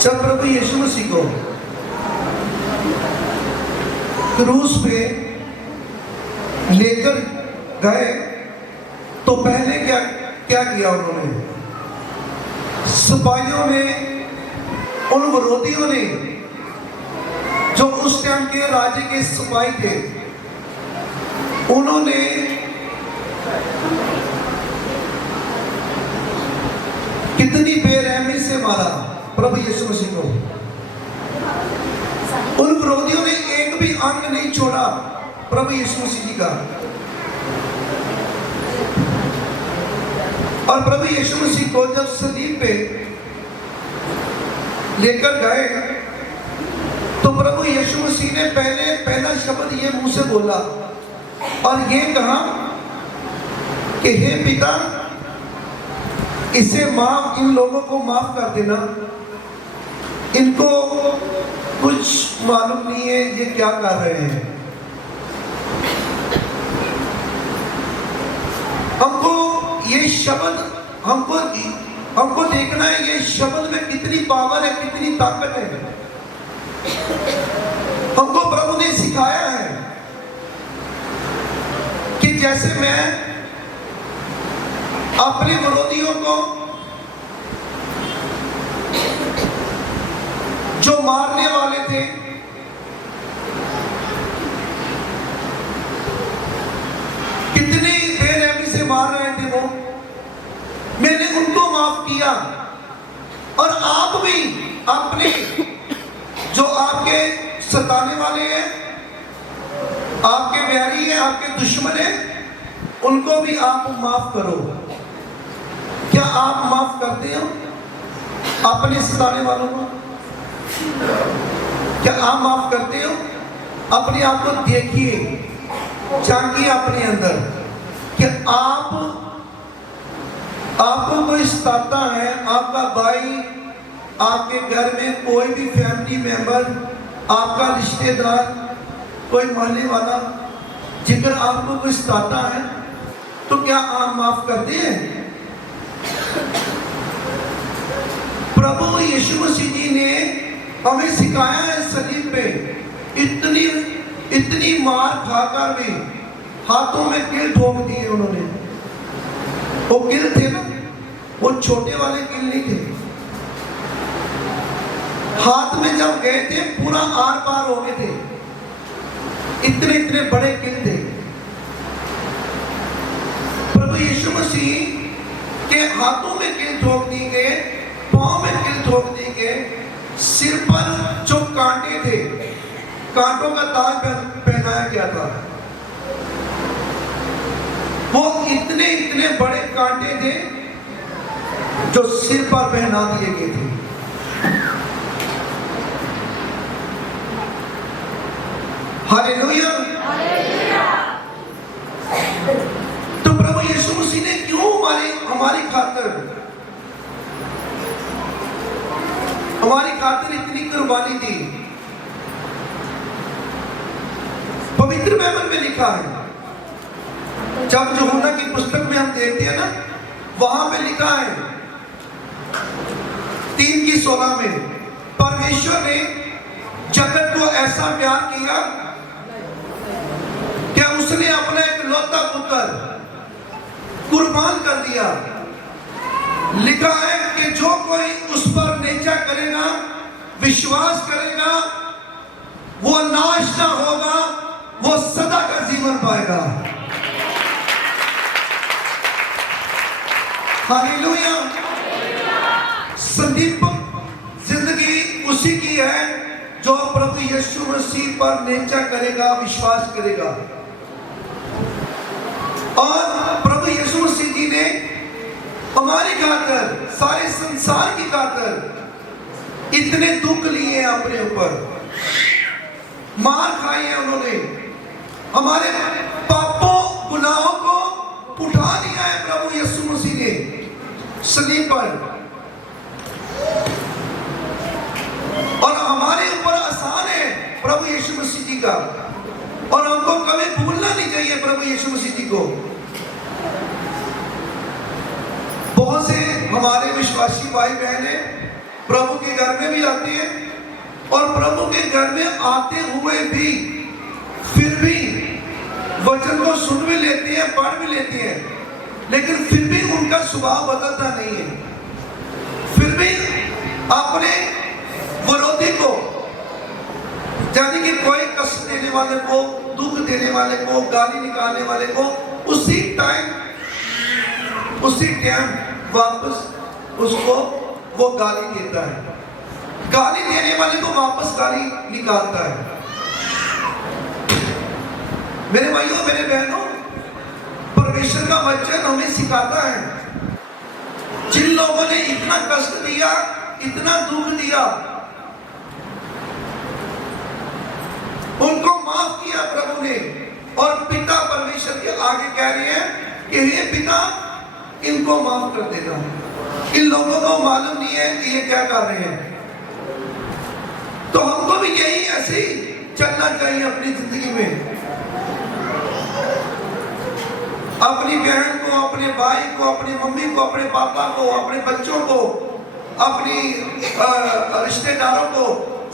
जब प्रभु यीशु मसीह को क्रूस पे लेकर गए तो पहले क्या क्या किया उन्होंने? सिपाहियों ने, उन विरोधियों ने, जो उस टाइम के राजे के सिपाही थे, उन्होंने कितनी बेरहमी से मारा प्रभु यीशु मसीह को। उन विरोधियों ने एक भी अंग नहीं छोड़ा प्रभु यीशु मसीह जी का। और प्रभु यीशु मसीह को जब सलीब पे लेकर गए तो प्रभु यीशु मसीह ने पहला शब्द ये मुंह से बोला और ये कहा कि हे पिता, इसे इन लोगों को माफ कर देना, इनको कुछ मालूम नहीं है ये क्या कर रहे हैं। हमको ये शब्द हमको देखना है ये शब्द में कितनी पावर है, कितनी ताकत है। हमको प्रभु ने सिखाया है कि जैसे मैं अपने विरोधियों को जो मारने वाले थे, कितनी बेरहमी से मार रहे थे वो, मैंने उनको माफ किया। और आप भी अपने जो आपके सताने वाले हैं, आपके बैरी हैं, आपके दुश्मन हैं, उनको भी आप माफ करो। क्या आप माफ करते हो अपने सताने वालों को? क्या आप माफ करते हो? अपने आप को देखिए, झांकिए अपने अंदर कि आपको कोई सताता है, आपका भाई, आपके घर में कोई भी फैमिली मेंबर, आपका रिश्तेदार, कोई मानने वाला, जिगर आपको कोई सताता है तो क्या आप माफ करते हैं? प्रभु यीशु मसीह जी ने हमें सिखाया है सलीब पे, इतनी मार खाकर भी हाथों में कील ठोक दिए उन्होंने। वो कील थे ना, वो छोटे वाले कील नहीं थे। हाथ में जब गए थे पूरा आर पार हो गए थे, इतने बड़े कील थे। प्रभु यीशु मसीह के हाथों में कील ठोक दिए गए, पांव में कील ठोक दिए गए, सिर पर जो कांटे थे, कांटों का ताज पहनाया गया था। वो इतने बड़े कांटे थे जो सिर पर पहना दिए गए थे। हालेलुया। तो प्रभु यीशु मसीह ने क्यों हमारी खातिर इतनी कुर्बानी दी? पवित्र बाइबल में लिखा है, जब यूहन्ना की पुस्तक में हम देखते हैं ना, वहां पे लिखा है 3:16 में, परमेश्वर ने जगत को ऐसा प्यार किया कि उसने अपना इकलौता पुत्र कुर्बान कर दिया। लिखा है कि जो कोई उस पर नेचा करेगा, विश्वास करेगा, वो नाश ना होगा, वो सदा का जीवन पाएगा। हालेलुया। संदीप जिंदगी उसी की है जो प्रभु यीशु मसीह पर नेचा करेगा, विश्वास करेगा। और प्रभु यीशु मसीह जी ने हमारी खातिर, सारे संसार की खातिर इतने दुख लिए हैं अपने ऊपर, मार खाई है उन्होंने, हमारे पापों गुनाहों को उठा लिया है प्रभु यीशु मसीह ने सलीब पर। और हमारे ऊपर आसान है प्रभु यीशु मसीह जी का, और हमको कभी भूलना नहीं चाहिए प्रभु यीशु मसीह जी को। बहुत से हमारे विश्वासी भाई बहन हैं, प्रभु के घर में भी जाती है और प्रभु के घर में आते हुए भी फिर भी वचन को सुन भी लेती है, पढ़ भी लेती है, लेकिन फिर भी उनका स्वभाव बदलता नहीं है। फिर भी अपने विरोधी को, यानी कि कोई कष्ट देने वाले को, दुख देने वाले को, गाली निकालने वाले को उसी टाइम वापस उसको वो गाली देता है, गाली देने वाले को वापस गाली निकालता है। मेरे भाइयों, मेरे बहनों, परमेश्वर का वचन हमें सिखाता है, जिन लोगों ने इतना कष्ट दिया, इतना दुख दिया, उनको माफ किया प्रभु ने, और पिता परमेश्वर के आगे कह रहे हैं कि हे पिता, इनको माफ कर देना। इन लोगों को मालूम नहीं है कि ये क्या कर रहे हैं। तो हमको भी यही ऐसे ही चलना चाहिए अपनी जिंदगी में। अपनी बहन को, अपने भाई को, अपनी मम्मी को, अपने पापा को, अपने बच्चों को, अपनी रिश्तेदारों को,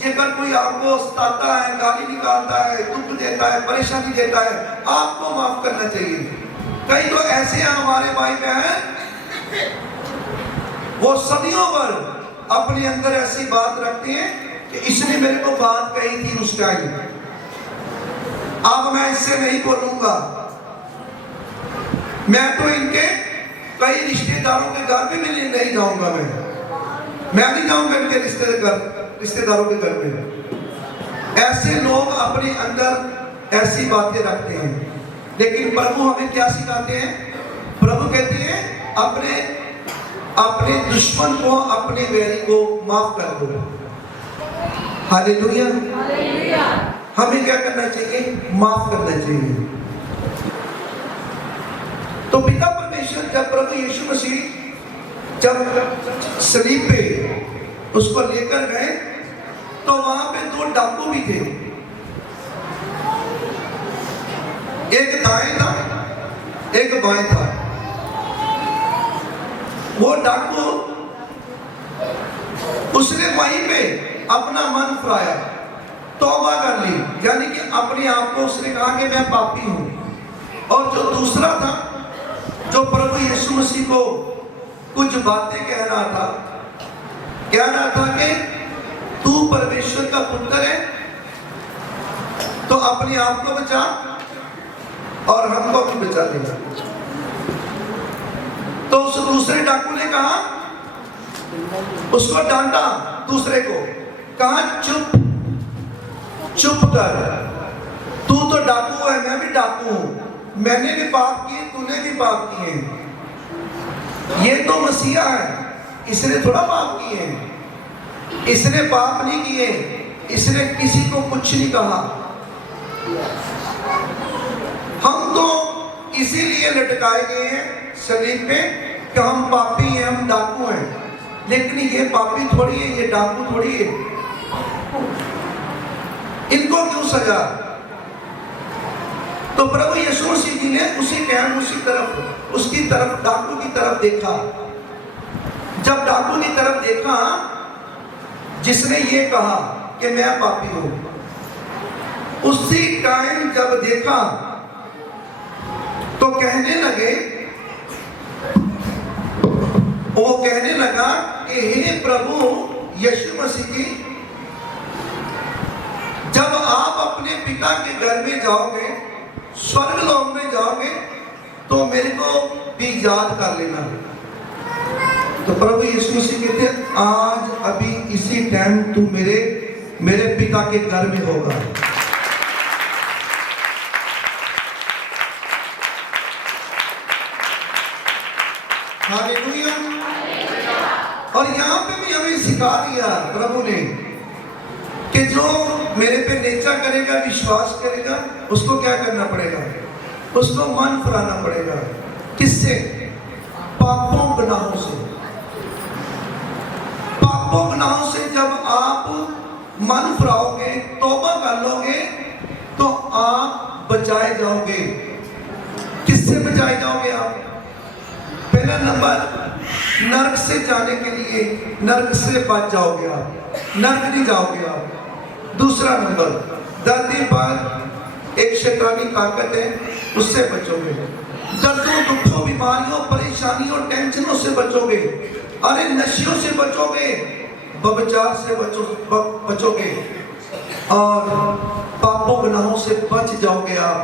जेकर कोई आपको सताता है, गाली निकालता है, दुख देता है, परेशानी देता है, आपको माफ करना चाहिए। कई तो ऐसे हैं हमारे भाई बहन, वो सदियों भर अपने अंदर ऐसी बात रखते हैं कि इसने मेरे को बात कही थी उस टाइम, अब मैं इससे नहीं बोलूंगा। मैं तो इनके कई रिश्तेदारों के घर भी मिलने नहीं जाऊंगा, मैं नहीं जाऊंगा इनके रिश्तेदारों के घर में। ऐसे लोग अपने अंदर ऐसी बातें रखते हैं, लेकिन प्रभु हमें क्या सिखाते हैं? प्रभु कहते हैं अपने दुश्मन को, अपने बैरी को माफ कर दो। हालेलुया। हमें क्या करना चाहिए? माफ करना चाहिए। तो पिता परमेश्वर जब प्रभु यीशु मसीह जब सलीब पे उसको लेकर गए, तो वहां पे दो डाकू भी थे, एक दाएं था, एक बाएं था। वो डाकू, उसने वहीं पे अपना मन फुराया, तौबा कर ली, यानी कि अपने आप को उसने कहा कि मैं पापी हूं। और जो दूसरा था, जो प्रभु यीशु मसीह को कुछ बातें कह रहा था कि तू परमेश्वर का पुत्र है, तो अपने आप को बचा और हमको भी बचा लेगा। तो उस दूसरे डाकू ने कहा, उसको डांटा, दूसरे को कहा चुप कर, तू तो डाकू है, मैं भी डाकू हूं, मैंने भी पाप किए, तूने भी पाप किए। ये तो मसीहा है, इसने थोड़ा पाप किए, इसने पाप नहीं किए, इसने किसी को कुछ नहीं कहा। हम तो इसीलिए लटकाए गए हैं सलीब पे कि हम पापी हैं, हम डाकू हैं, लेकिन ये पापी थोड़ी है, ये डाकू थोड़ी है। इनको क्यों सजा? तो प्रभु यीशु मसीह जी ने उसी टाइम उसकी तरफ डाकू की तरफ देखा। जब डाकू की तरफ देखा, जिसने ये कहा कि मैं पापी हूं, उसी टाइम जब देखा तो वो कहने लगा कि हे प्रभु यीशु मसीह जी, जब आप अपने पिता के घर में जाओगे, स्वर्ग लोक में जाओगे, तो मेरे को भी याद कर लेना। तो प्रभु यीशु मसीह कहते हैं, आज अभी इसी टाइम तू मेरे पिता के घर में होगा। हालेलुया। और यहाँ पे भी हमें सिखा दिया प्रभु ने कि जो मेरे पे नेचा करेगा, विश्वास करेगा, उसको क्या करना पड़ेगा? उसको मन फुराना पड़ेगा। किससे? पापों गुनाहों से। पापों गुनाहों से जब आप मन फुराओगे, तौबा कर लोगे, तो आप बचाए जाओगे। किससे बचाए जाओगे आप? पहला नंबर नरक से जाने के लिए नरक से बच जाओगे आप, नरक नहीं जाओगे आप। दूसरा नंबर, धरती पर एक शैतानी ताकत है, उससे बचोगे। दर्दों, दुखों, बीमारियों, परेशानियों, टेंशनों से बचोगे। अरे नशों से बचोगे, व्यभिचार से बचोगे और पापों गुनाहों से बच जाओगे आप।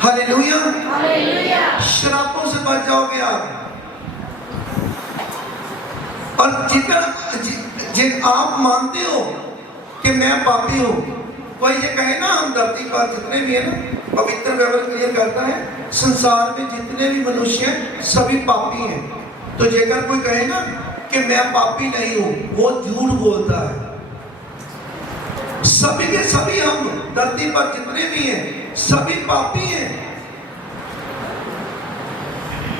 Hallelujah, hallelujah. शराबों से बच जाओगे आप। और जिन आप मानते हो कि मैं पापी हूं, कोई ये कहे ना, हम धरती पर जितने भी है ना, पवित्र बाइबल क्लियर करता है संसार में जितने भी मनुष्य हैं सभी पापी हैं। तो जेकर कोई कहे ना कि मैं पापी नहीं हूं, वो झूठ बोलता है। सभी के सभी हम धरती पर जितने भी हैं सभी पापी हैं।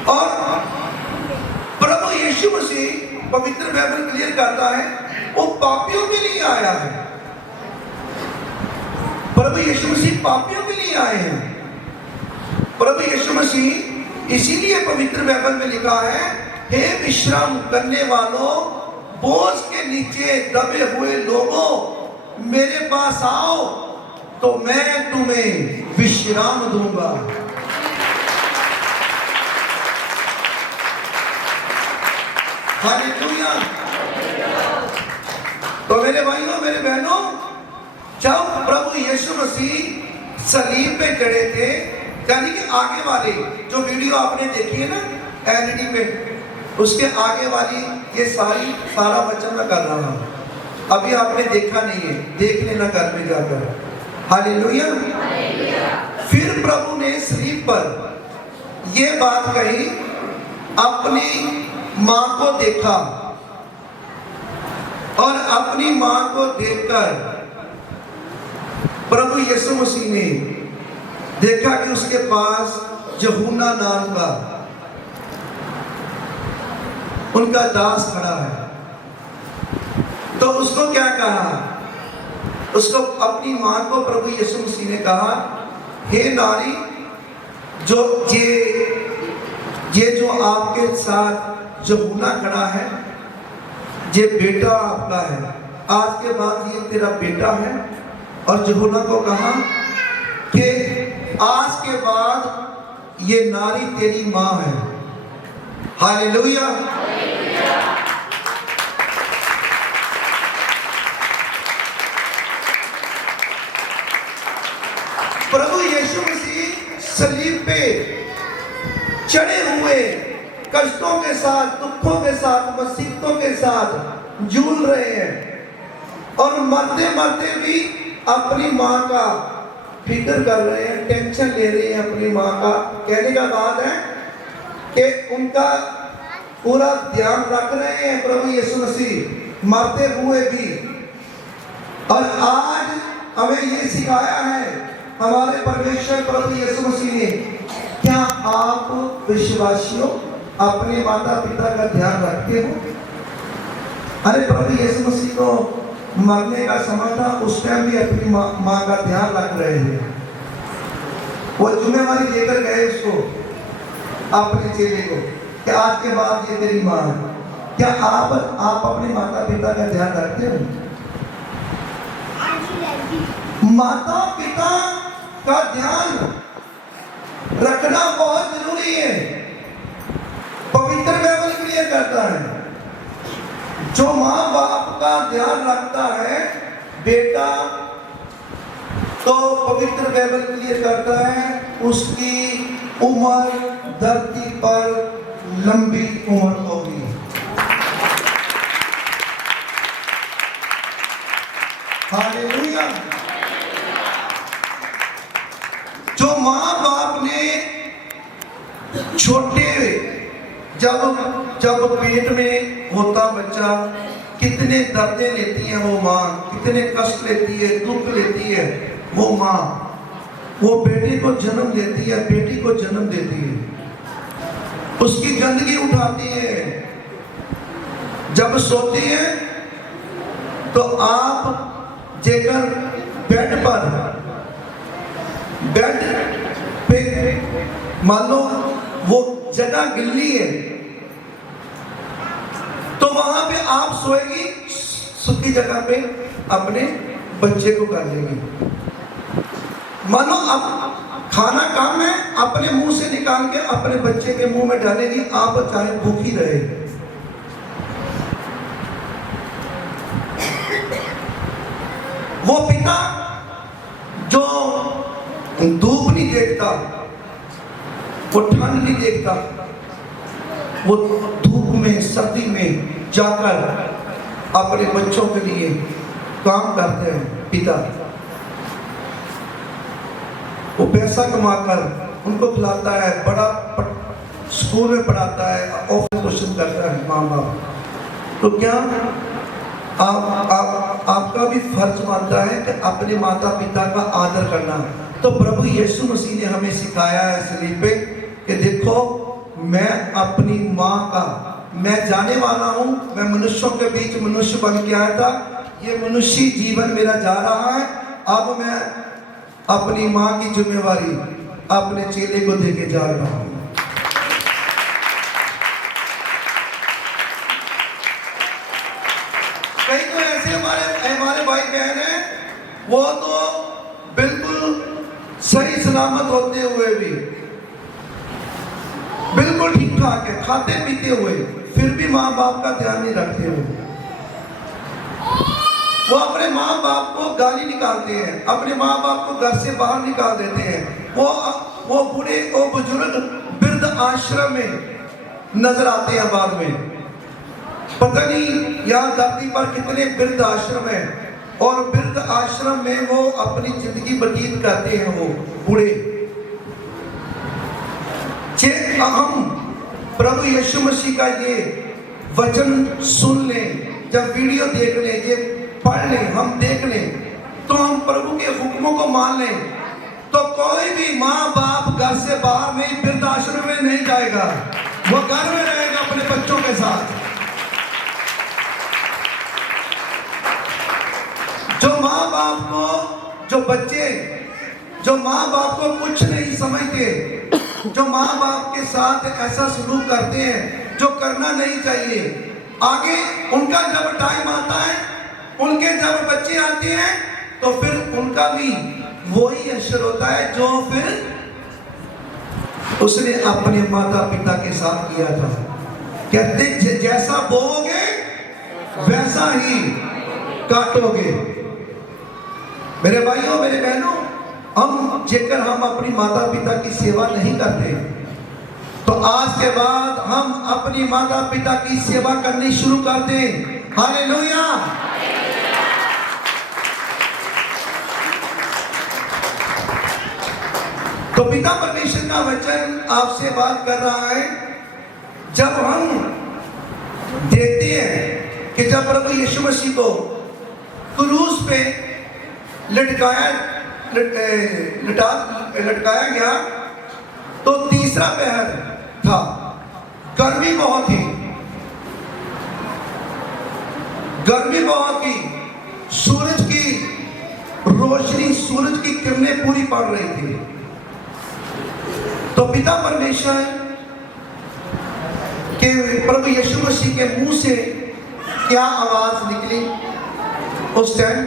और प्रभु यीशु मसीह पवित्र बाइबल क्लियर करता है वो पापियों के लिए आया है। प्रभु यीशु मसीह पापियों के लिए आए हैं। प्रभु यीशु मसीह इसीलिए पवित्र बाइबल में लिखा है, हे विश्राम करने वालों, बोझ के नीचे दबे हुए लोगों, मेरे पास आओ तो मैं तुम्हें विश्राम दूंगा। हालेलुया। तो मेरे भाइयों, मेरे बहनों, जब प्रभु यीशु मसीह सलीब पे चढ़े थे, यानी कि आगे वाले जो वीडियो आपने देखी है ना एलईडी पे, उसके आगे वाली ये सारा वचन मैं कर रहा हूं। अभी आपने देखा नहीं है, देख लेना घर में जाकर। हालेलुया। फिर प्रभु ने सलीब पर ये बात कही, अपनी मां को देखा और अपनी मां को देखकर प्रभु यीशु मसीह ने देखा कि उसके पास यूहन्ना नाम का उनका दास खड़ा है। तो उसको क्या कहा? उसको, अपनी मां को प्रभु यीशु मसीह ने कहा, हे नारी, जो ये जो आपके साथ यूहन्ना खड़ा है, ये बेटा आपका है, आज के बाद ये तेरा बेटा है। और यूहन्ना को कहा कि आज के बाद ये नारी तेरी मां है। हालेलुया। प्रभु यीशु मसीह सलीब पे चढ़े हुए कष्टों के साथ, दुखों के साथ, मुसीबतों के साथ जूझ रहे हैं और मरते मरते भी अपनी मां का फिक्र कर रहे हैं, टेंशन ले रहे हैं अपनी मां का। कहने का बात है कि उनका पूरा ध्यान रख रहे हैं प्रभु यीशु मसीह मरते हुए भी। और आज हमें ये सिखाया है हमारे परमेश्वर प्रभु यीशु मसीह ने, क्या आप विश्वासियों अपने माता पिता का ध्यान रखते हो? अरे प्रभु यीशु मसीह को मरने का समय था, उस टाइम भी अपनी माँ का ध्यान रख रहे हैं। वो जिम्मेवारी लेकर गए उसको, अपने चेले को, कि आज के बाद ये तेरी माँ है। क्या आप अपने माता पिता का ध्यान रखते हो? माता पिता का ध्यान रखना बहुत जरूरी है। पवित्र बाइबल क्लियर करता है, जो माँ बाप का ध्यान रखता है बेटा, तो पवित्र बाइबल क्लियर करता है उसकी उम्र धरती पर लंबी उम्र होगी। हालेलुया। जो माँ बाप ने छोटे जब पेट में होता बच्चा, कितने दर्दें लेती है वो माँ, कितने कष्ट लेती है, दुख लेती है वो माँ। वो बेटे को जन्म देती है, बेटी को जन्म देती है, उसकी गंदगी उठाती है। जब सोती है तो आप जेकर बेड पे मान लो वो जगह गिल्ली है, तो वहां पे आप सोएगी, सूखी जगह पे अपने बच्चे को कर लेगी। मानो अब खाना कम है, अपने मुंह से निकाल के अपने बच्चे के मुंह में डालेगी, आप चाहे भूखी रहे। वो पिता जो धूप नहीं देखता, वो ठंड नहीं देखता, वो धूप में सर्दी में जाकर अपने बच्चों के लिए काम करते हैं पिता। वो पैसा कमाकर उनको खिलाता है, स्कूल में पढ़ाता है, ऑफिस पोषण करता है माँ बाप। तो क्या आपका भी फर्ज बनता है कि अपने माता पिता का आदर करना। तो प्रभु यीशु मसीह ने हमें सिखाया है सलीब पे कि देखो, मैं अपनी माँ का, मैं जाने वाला हूँ, मैं मनुष्यों के बीच मनुष्य बन के आया था, ये मनुष्य जीवन मेरा जा रहा है, अब मैं अपनी माँ की जिम्मेवारी अपने चेले को देके जा रहा हूँ। कई तो ऐसे हमारे भाई बहन हैं, वो तो बिल्कुल सही सलामत होते हुए भी बिल्कुल ठीक ठाक है, खाते पीते हुए, फिर भी माँ बाप का ध्यान नहीं रखते हुए वो अपने माँ बाप को गाली निकालते हैं, अपने माँ बाप को घर से बाहर निकाल देते हैं। वो बूढ़े, वो बुजुर्ग वृद्ध आश्रम में नजर आते हैं बाद में। पता नहीं यहाँ धरती पर कितने वृद्ध आश्रम हैं, और वृद्ध आश्रम में वो अपनी जिंदगी व्यतीत करते हैं। वो बूढ़े, हम प्रभु यीशु मसीह का ये वचन सुन लें, जब वीडियो देख लें, ये पढ़ लें, हम देख लें, तो हम प्रभु के हुक्मों को मान लें, तो कोई भी माँ बाप घर से बाहर नहीं, वृद्धाश्रम में नहीं जाएगा, वो घर में रहेगा अपने बच्चों के साथ। जो माँ बाप को, जो बच्चे जो माँ बाप को कुछ नहीं समझते, जो माँ बाप के साथ ऐसा सलूक करते हैं जो करना नहीं चाहिए, आगे उनका जब टाइम आता है, उनके जब बच्चे आते हैं, तो फिर उनका भी वही असर होता है जो फिर उसने अपने माता पिता के साथ किया था। कहते जैसा बोओगे वैसा ही काटोगे। मेरे भाइयों, मेरे बहनों, जेकर हम अपनी माता पिता की सेवा नहीं करते, तो आज के बाद हम अपनी माता पिता की सेवा करनी शुरू कर दें। हालेलुया। तो पिता परमेश्वर का वचन आपसे बात कर रहा है, जब हम देखते हैं कि जब प्रभु यीशु मसीह को क्रूस पे लटकाया गया, तो तीसरा पहर था, गर्मी बहुत थी, सूरज की रोशनी, सूरज की किरणें पूरी पड़ रही थी। तो पिता परमेश्वर के प्रभु यीशु मसीह के मुंह से क्या आवाज निकली उस टाइम?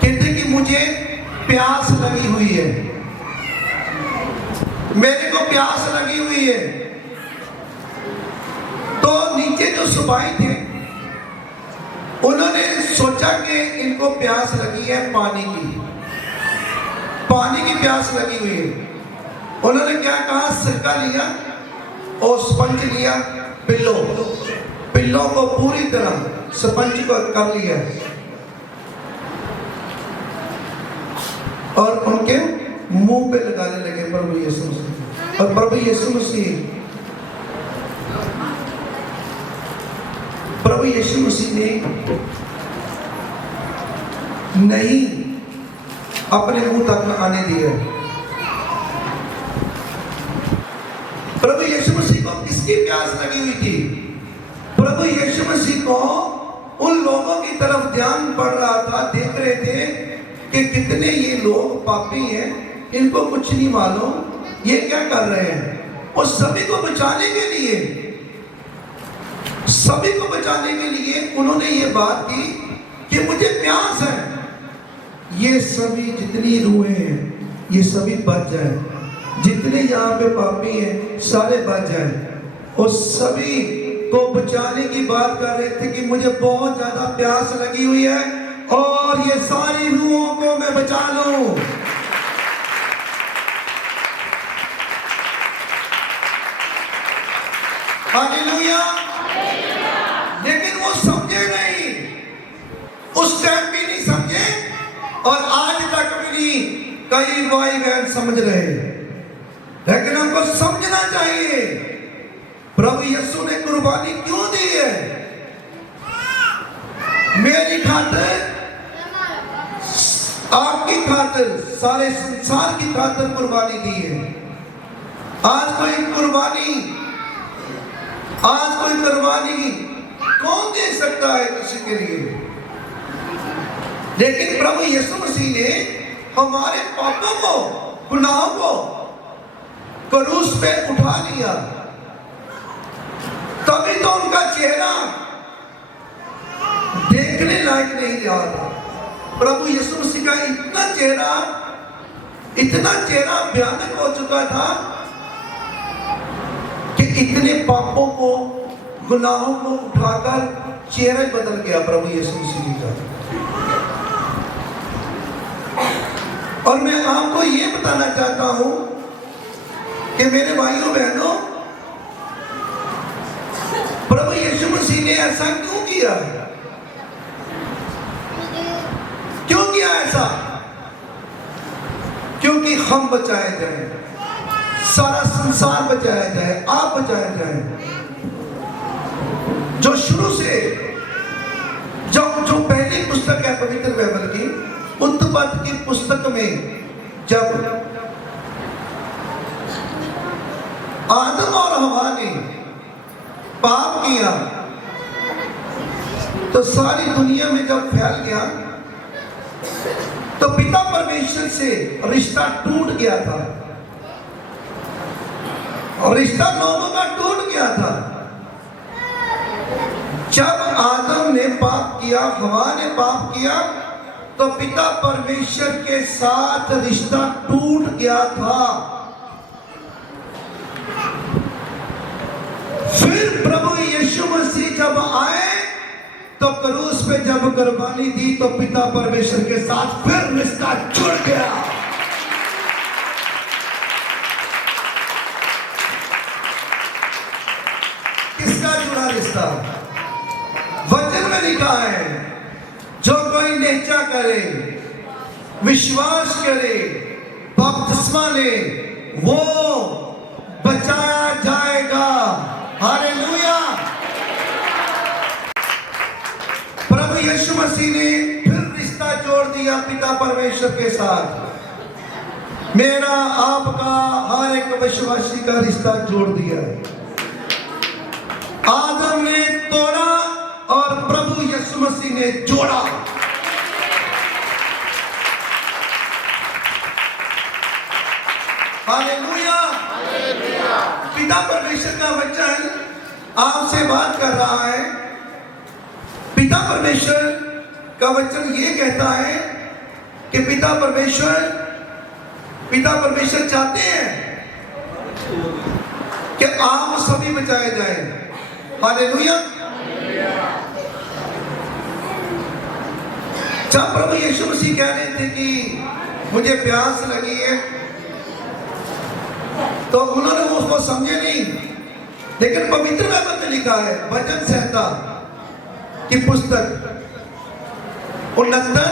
कहते कि मुझे प्यास लगी हुई है, मेरे को प्यास लगी हुई है। तो नीचे जो सिपाही थे, उन्होंने सोचा कि इनको प्यास लगी है पानी की प्यास लगी हुई है। उन्होंने क्या कहा, सिरका लिया और स्पंज लिया, पिल्लों को पूरी तरह स्पंज को कर लिया और उनके मुंह पे लगाने लगे प्रभु यीशु मसीह। और प्रभु यीशु मसीह ने नहीं अपने मुंह तक आने दिया। प्रभु यीशु मसीह को किसकी प्यास लगी हुई थी? प्रभु यीशु मसीह को उन लोगों की तरफ ध्यान पड़ रहा था, देख रहे थे कि कितने ये लोग पापी हैं, इनको कुछ नहीं मालूम, ये क्या कर रहे हैं? वो सभी को बचाने के लिए, सभी को बचाने के लिए उन्होंने ये बात की कि मुझे प्यास है, ये सभी जितनी रूहें हैं ये सभी बच जाए, जितने यहाँ पे पापी हैं सारे बच जाए। और सभी को बचाने की बात कर रहे थे कि मुझे बहुत ज्यादा प्यास लगी हुई है और ये सारी रूहों को मैं बचा लूं। हालेलुया। लेकिन वो समझे नहीं, उस टाइम भी नहीं समझे और आज तक भी नहीं कई भाई बहन समझ रहे, लेकिन हमको समझना चाहिए प्रभु यीशु ने कुर्बानी क्यों दी है? मेरी खातिर, आपकी खातिर, सारे संसार की खातिर कुर्बानी दी है। आज कोई कुर्बानी कौन दे सकता है किसी के लिए? लेकिन प्रभु यीशु मसीह ने हमारे पापों को, गुनाहों को क्रूस पे उठा लिया, तभी तो उनका चेहरा देखने लायक नहीं रहा था। प्रभु यीशु मसीह का इतना चेहरा भयानक हो चुका था कि इतने पापों को, गुनाहों को उठाकर चेहरा बदल गया प्रभु यीशु मसीह का। और मैं आपको ये बताना चाहता हूं कि मेरे भाइयों बहनों, प्रभु यीशु मसीह ने ऐसा क्यों किया? क्यों किया ऐसा? क्योंकि हम बचाए जाए, सारा संसार बचाया जाए, आप बचाए जाए। जो शुरू से जो पहली पुस्तक है पवित्र बाइबल की, उत्पत्ति की पुस्तक में जब आदम और हवा ने पाप किया तो सारी दुनिया में जब फैल गया तो पिता परमेश्वर से रिश्ता टूट गया था और रिश्ता लोगों का टूट गया था। जब आदम ने पाप किया, हवा ने पाप किया, तो पिता परमेश्वर के साथ रिश्ता टूट गया था। फिर प्रभु यीशु मसीह जब आए तो क्रूस पे जब कुर्बानी दी तो पिता परमेश्वर के साथ फिर रिश्ता जुड़ गया। किसका जुड़ा रिश्ता? वचन में लिखा है, जो कोई निश्चय करे, विश्वास करे, बपतिस्मा ले, वो बचाया जाएगा। हालेलुया। प्रभु यीशु मसीह ने फिर रिश्ता जोड़ दिया पिता परमेश्वर के साथ। मेरा, आपका, हर एक विश्वासी का रिश्ता जोड़ दिया। आदम ने तोड़ा और प्रभु यीशु मसीह ने जोड़ा। हालेलुया। पिता परमेश्वर का वचन आपसे बात कर रहा है। पिता परमेश्वर का वचन ये कहता है कि पिता परमेश्वर चाहते हैं कि आप सभी बचाए जाएं। हालेलुया। जब प्रभु यीशु मसीह कह रहे थे कि मुझे प्यास लगी है, तो उन्होंने उसको समझे नहीं। लेकिन पवित्र बाइबल में लिखा है, भजन संहिता की पुस्तक 69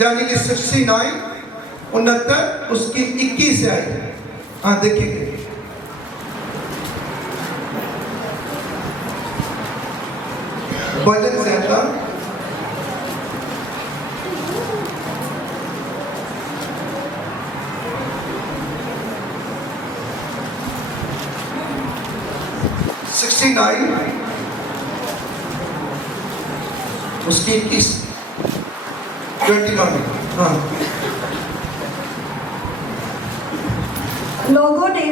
यानी कि 69 उसकी 21 से आई। हाँ देखिए, भजन संहिता 69 उसकी 21 हाँ लोगों ने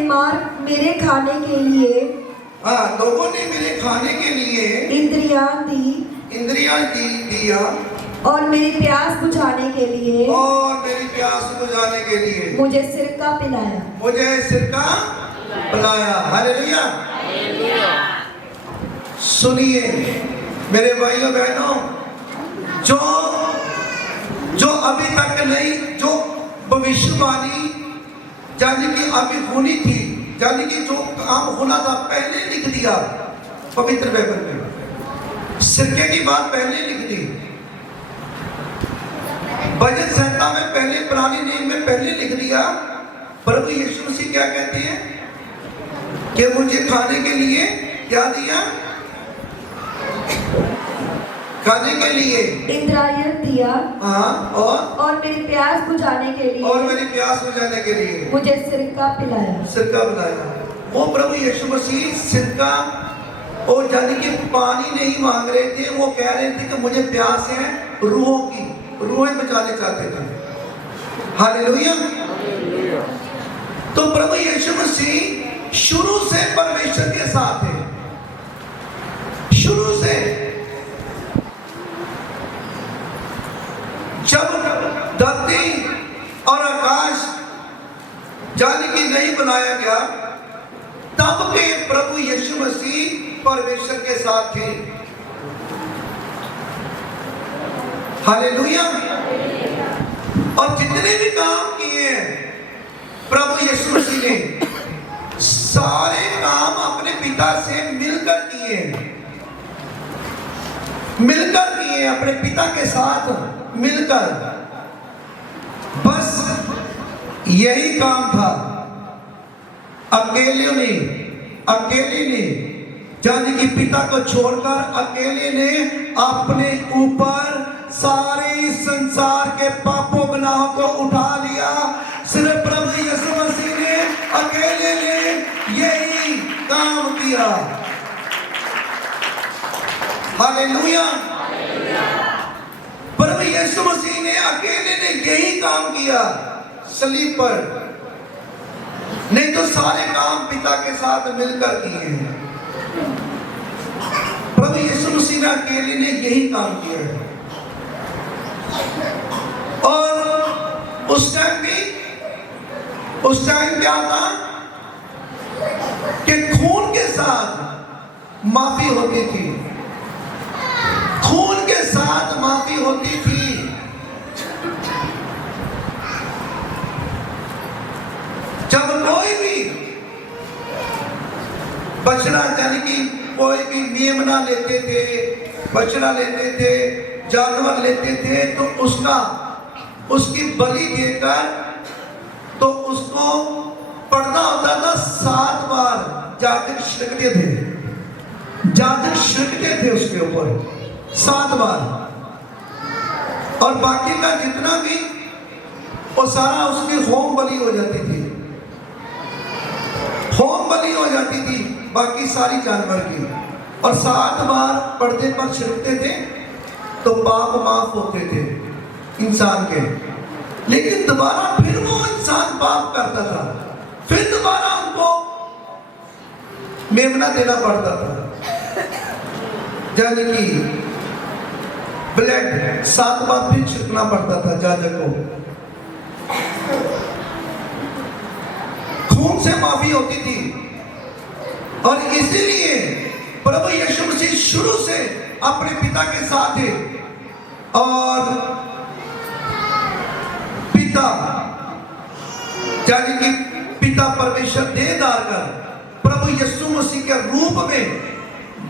मेरे खाने के लिए हाँ, लोगों ने मेरे खाने के लिए इंद्रियां दिया और मेरी प्यास बुझाने के लिए मुझे सिरका पिलाया। हालेलुया। सुनिए मेरे भाइयों बहनों, जो अभी तक नहीं, जो भविष्यवाणी यानी कि अभी होनी थी, यानी कि जो काम होना था पहले लिख दिया पवित्र बाइबल में। सिरके की बात पहले लिख दी, भजन संहिता में पहले, पुरानी नियम में पहले लिख दिया। प्रभु यीशु मसीह क्या कहते हैं कि मुझे खाने के लिए क्या दिया? खाने के लिए इंद्रियां दिया, हाँ, और मेरी प्यास बुझाने के लिए मुझे सिरका पिलाया। वो प्रभु यीशु मसीह सिरका और यानी कि पानी नहीं मांग रहे थे, वो कह रहे थे कि मुझे प्यास है रूहें बचाने चाहते थे। हालेलुया। तो प्रभु यीशु मसीह शुरू से परमेश्वर के साथ है, शुरू से। जब धरती और आकाश यानी कि नहीं बनाया गया, तब के प्रभु यीशु मसीह परमेश्वर के साथ थे। हालेलुया। और जितने भी काम किए हैं प्रभु यीशु मसीह ने, सारे काम अपने पिता से मिलकर किए, अपने पिता के साथ मिलकर। बस यही काम था। अकेले ने यानी कि पिता को छोड़कर अकेले ने अपने ऊपर सारे संसार के पापों गुनाहों को उठा लिया। सिर्फ प्रभु यीशु मसीह ने अकेले ने यही काम किया। हालेलुया। प्रभु यीशु मसीह ने अकेले ने यही काम किया सलीब पर, नहीं तो सारे काम पिता के साथ मिलकर किए हैं। प्रभु यीशु मसीह ने अकेले ने यही काम किया है। और उस टाइम क्या था कि खून के साथ माफी होती थी, जब कोई भी बछड़ा यानी कि कोई भी मेमना लेते थे, बछड़ा लेते थे, जानवर लेते थे, तो उसकी बलि देकर तो उसको पड़ना होता था 7 बार। जाजक छिड़कते थे उसके ऊपर 7 बार, और बाकी का जितना भी वो सारा उसकी होम बलि हो जाती थी, बाकी सारी जानवर की। और 7 बार पर्दे पर छिड़कते थे तो पाप माफ होते थे इंसान के। लेकिन दोबारा फिर वो इंसान पाप करता था, फिर दोबारा उनको मेमना देना पड़ता था, यानी कि ब्लड 7 बार फिर छिड़कना पड़ता था जाजक को। खून से माफी होती थी। और इसीलिए प्रभु यीशु मसीह शुरू से अपने पिता के साथ थे, और पिता यानी कि पिता परमेश्वर देदार कर प्रभु यीशु मसीह के रूप में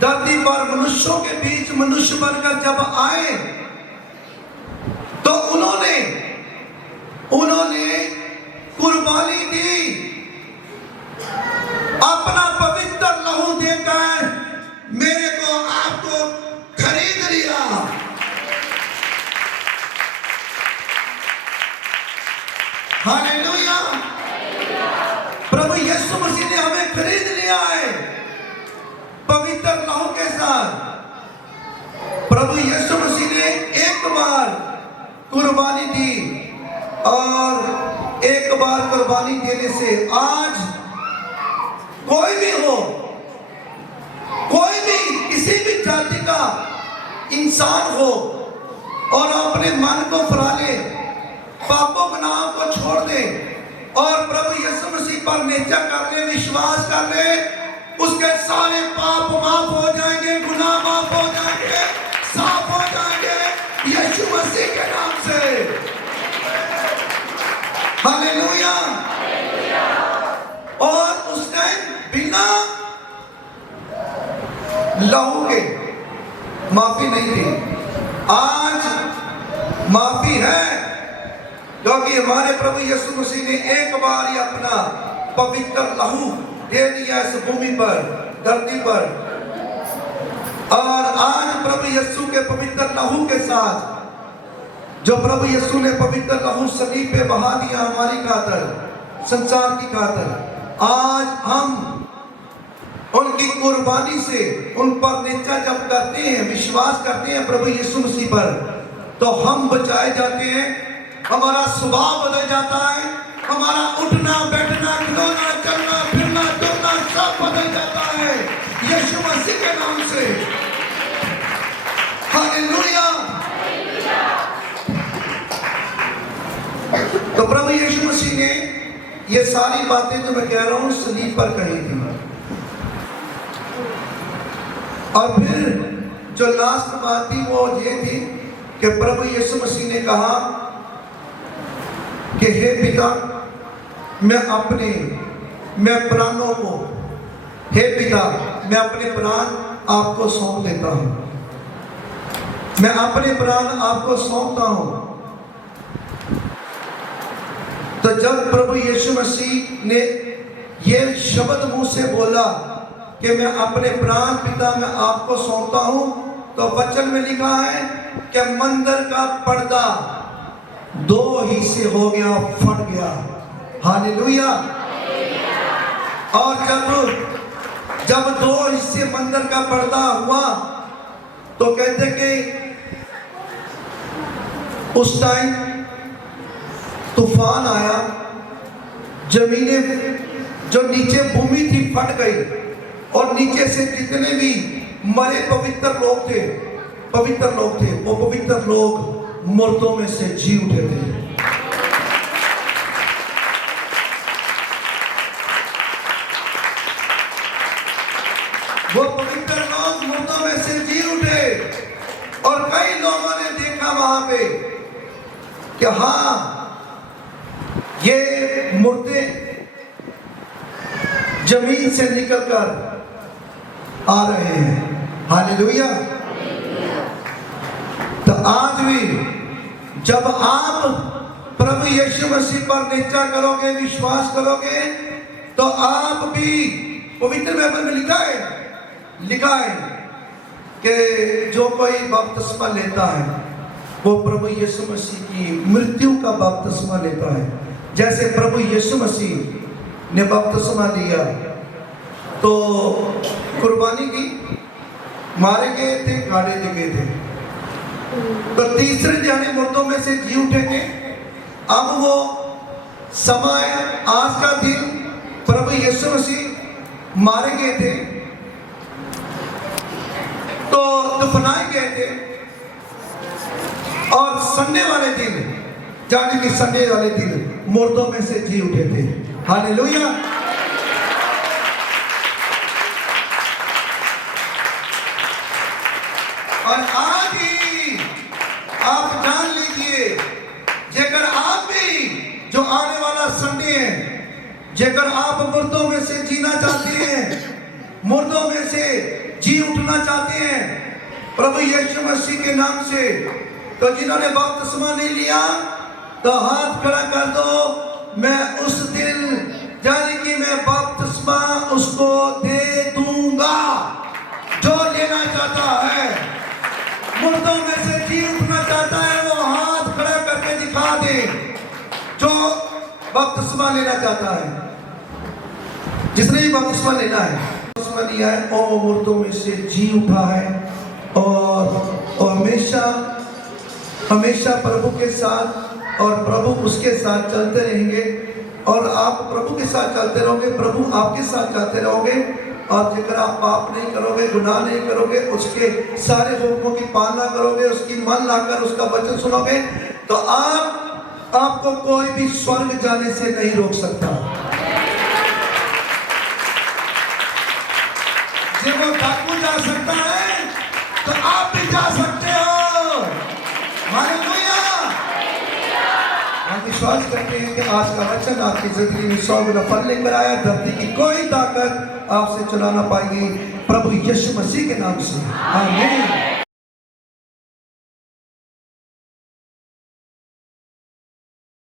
धरती पर मनुष्यों के बीच मनुष्य बनकर जब आए, तो उन्होंने कुर्बानी दी, अपना पवित्र लहू देकर मेरे को आपको खरीद लिया। हालेलुया। प्रभु यीशु मसीह ने हमें खरीद लिया है पवित्र लहू के साथ। प्रभु यीशु मसीह ने एक बार कुर्बानी दी और एक बार कुर्बानी देने से आज कोई भी हो, कोई भी किसी भी जाति का इंसान हो और अपने मन को फरा ले, पापों गुनाहों को छोड़ दे और प्रभु यीशु मसीह पर निश्चय कर ले, विश्वास कर ले, उसके सारे पाप माफ हो जाएंगे, गुनाह माफ हो जाएंगे, साफ हो जाएंगे यीशु मसीह के नाम से। हालेलुया। और उस टाइम बिना लहू के माफी नहीं थी, आज माफी है, क्योंकि हमारे प्रभु यीशु मसीह ने एक बार ही अपना पवित्र लहू दे दिया इस भूमि पर, धरती पर। और आज प्रभु यीशु के पवित्र लहू के साथ, जो प्रभु यीशु ने पवित्र लहू सलीब पे बहा दिया हमारी खातर, संसार की खातर, आज हम उनकी कुर्बानी से उन पर निश्चय जब करते हैं, विश्वास करते हैं प्रभु यीशु मसीह पर, तो हम बचाए जाते हैं, हमारा स्वभाव बदल जाता है, हमारा उठना बैठना खिलौना चलना फिरना डरना सब बदल जाता है यीशु मसीह के नाम से। हालेलुया। तो प्रभु यीशु मसीह ने ये सारी बातें जो मैं कह रहा हूं सलीब पर कही थी। और फिर जो लास्ट बात थी वो ये थी कि प्रभु यीशु मसीह ने कहा कि हे पिता, मैं प्राणों को, हे पिता, मैं अपने प्राण आपको सौंप देता हूं, मैं अपने प्राण आपको सौंपता हूं। तो जब प्रभु यीशु मसीह ने ये शब्द मुंह से बोला कि मैं अपने प्राण पिता में आपको सौंपता हूं, तो वचन में लिखा है कि मंदिर का पर्दा दो हिस्से हो गया, फट गया। हालेलुया। और जब दो हिस्से मंदिर का पर्दा हुआ तो कहते कि उस टाइम तूफान आया, जमीनें जो नीचे भूमि थी फट गई और नीचे से जितने भी मरे पवित्र लोग थे वो पवित्र लोग मुर्दों में से जी उठे थे। वो पवित्र लोग मुर्दों में से जी उठे और कई लोगों ने देखा वहां पे कि हाँ, ये मुर्दे जमीन से निकलकर आ रहे हैं। हालेलुया। तो आज भी जब आप प्रभु यीशु मसीह पर निश्चय करोगे, विश्वास करोगे, तो आप भी, पवित्र बाइबल में लिखा है कि जो कोई बपतिस्मा लेता है वो प्रभु यीशु मसीह की मृत्यु का बपतिस्मा लेता है। जैसे प्रभु यीशु मसीह ने बपतिस्मा लिया तो कुर्बानी की, मारे गए थे, गाड़े दिए थे, तो तीसरे दिन मुर्दों में से जी उठे थे। अब वो समय, आज का दिन, प्रभु यीशु मसीह मारे गए थे तो दफनाए गए थे, और संडे वाले दिन, यानी कि संडे वाले दिन मुर्दों में से जी उठे थे। हालेलुया। और आज ही आप जान लीजिए, जेकर आप भी जो आने वाला संडे है, जेकर आप मुर्दों में से जीना चाहते हैं, मुर्दों में से जी उठना चाहते हैं प्रभु यीशु मसीह के नाम से, तो जिन्होंने बपतिस्मा नहीं लिया तो हाथ खड़ा कर दो। मैं उस दिन, यानी कि मैं बपतिस्मा उसको दे दूंगा जो लेना चाहता है, मुर्दों में से जी उठना चाहता है, वो हाथ खड़ा करके दिखा दे जो बपतिस्मा लेना चाहता है। जिसने भी बपतिस्मा लेना है, बपतिस्मा लिया है और मुर्दों में से जी उठा है और हमेशा प्रभु के साथ और प्रभु उसके साथ चलते रहेंगे। और आप प्रभु के साथ चलते रहोगे, प्रभु आपके साथ चलते रहोगे। और जेकर आप पाप नहीं करोगे, गुनाह नहीं करोगे, उसके सारे हुक्मों की पालना करोगे, उसकी मन लाकर उसका वचन सुनोगे, तो आपको कोई भी स्वर्ग जाने से नहीं रोक सकता। जब वो डाकू जा सकता है तो आप भी जा सकते हो। हालेलुया। हम विश्वास करते हैं कि आज का वचन आपकी जिंदगी में 100 गुना फल लेकर आया। धरती की कोई ताकत आपसे चुरा ना पाएगी, प्रभु यीशु मसीह के नाम से आमीन।